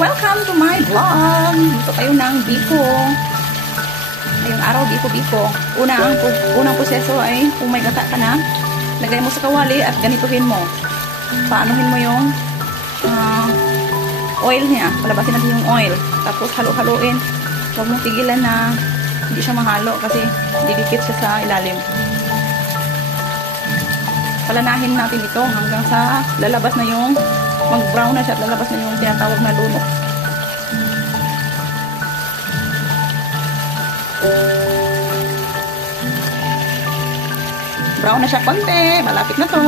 Welcome to my vlog! Dito kayo ng biko. Ngayong araw, biko-biko. Unang proseso ay, kung may gata ka na, lagay mo sa kawali at ganituhin mo. Paanuhin mo yung oil niya. Palabasin natin yung oil. Tapos halo-haloin. Huwag mong tigilan na hindi siya mahalo kasi didikit siya sa ilalim. Palanahin natin ito hanggang sa lalabas na yung mag-brown na siya at lalabas na yung tinatawag na lunok. Brown na siya konti. Malapit na to.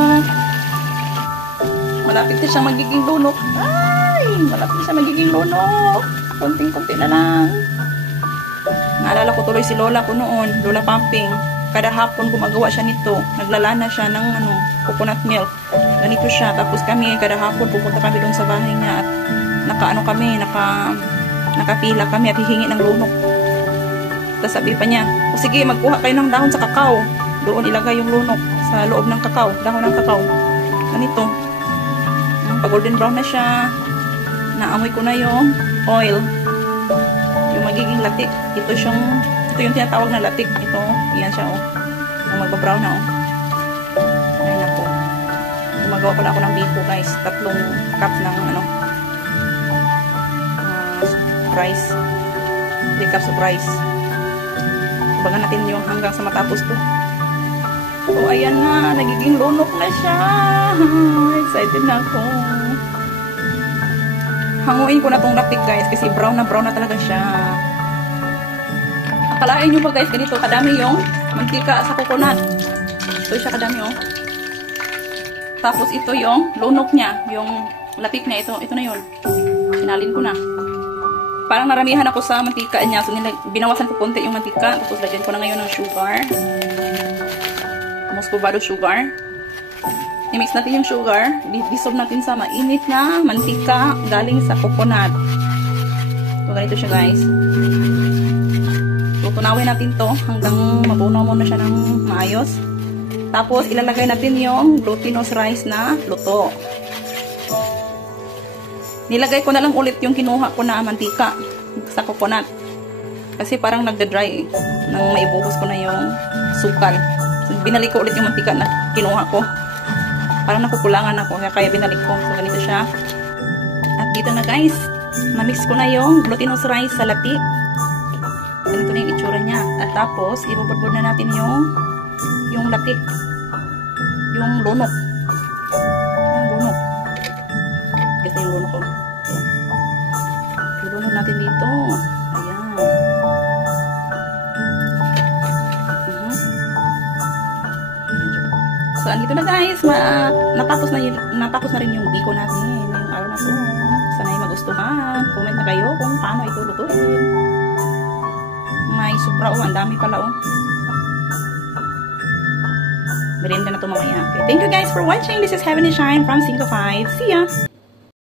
Malapit na siya magiging lunok. Ay! Malapit na siya magiging lunok. Konting-konti na lang. Naalala ko tuloy si Lola ko noon. Lola Pamping. Kada hapon gumagawa siya nito. Naglalana siya ng coconut milk. Ganito siya. Tapos kami, kada hapon pupunta kami doon sa bahay niya at nakapila kami at hihingi ng lunok. Tapos sabi pa niya, o sige, magkuha kayo ng dahon sa kakao. Doon ilagay yung lunok sa loob ng kakao. Dahon ng kakao. Ganito. Pag golden brown na siya, naamoy ko na yung oil. Yung magiging latik. Ito yung tinatawag na latik. Ito, yan siya, oh. Yung magbabrown na, oh. Ay, nako. Gumagawa pala ako ng biko, guys. 3 cup ng, rice. 3 cups of rice. Bagan natin yung hanggang sa matapos to. So, ayan na. Nagiging lunok na siya. Excited na ako. Hanguin ko na tong latik, guys. Kasi brown na talaga siya. Akalain nyo ba, guys, ganito kadami yung mantika sa coconut. Ito siya kadami, oh. Tapos ito yung lunok niya. Yung latik niya. Ito na yun. Sinalin ko na. Parang naramihan ako sa mantika niya. So, binawasan ko konti yung mantika. Tapos, lagyan ko na ngayon ng sugar. Muscovado sugar. I-mix natin yung sugar. Dissolve natin sa mainit na mantika galing sa coconut. So, ganito siya, guys. So, tunawin natin to hanggang mabunaw muna siya ng maayos. Tapos, ilalagay natin yung glutinous rice na luto. Nilagay ko na lang ulit yung kinuha ko na mantika sa coconut. Kasi parang nagda-dry nang maibuhos ko na yung sukal. So, binalik ko ulit yung mantika na kinuha ko. Parang nakukulangan ako. Kaya binalik ko. So, ganito siya. At dito na, guys. Na-mix ko na yung glutinous rice sa latik. Ganito na yung itsura niya. At tapos, ibubudbud na natin yung latik. Yung lunok. Kasi yung lunok ko. Ilunok natin dito. Ayan. So, andito na, guys. Natapos na rin yung biko natin. Yung araw na to. Sana'y magustuhan. Comment na kayo kung paano ito lutuin. May supra, oh. Ang dami pala, oh. Merienda na ito mamaya. Okay. Thank you, guys, for watching. This is Heavenly Shine from Cinco 5. See ya!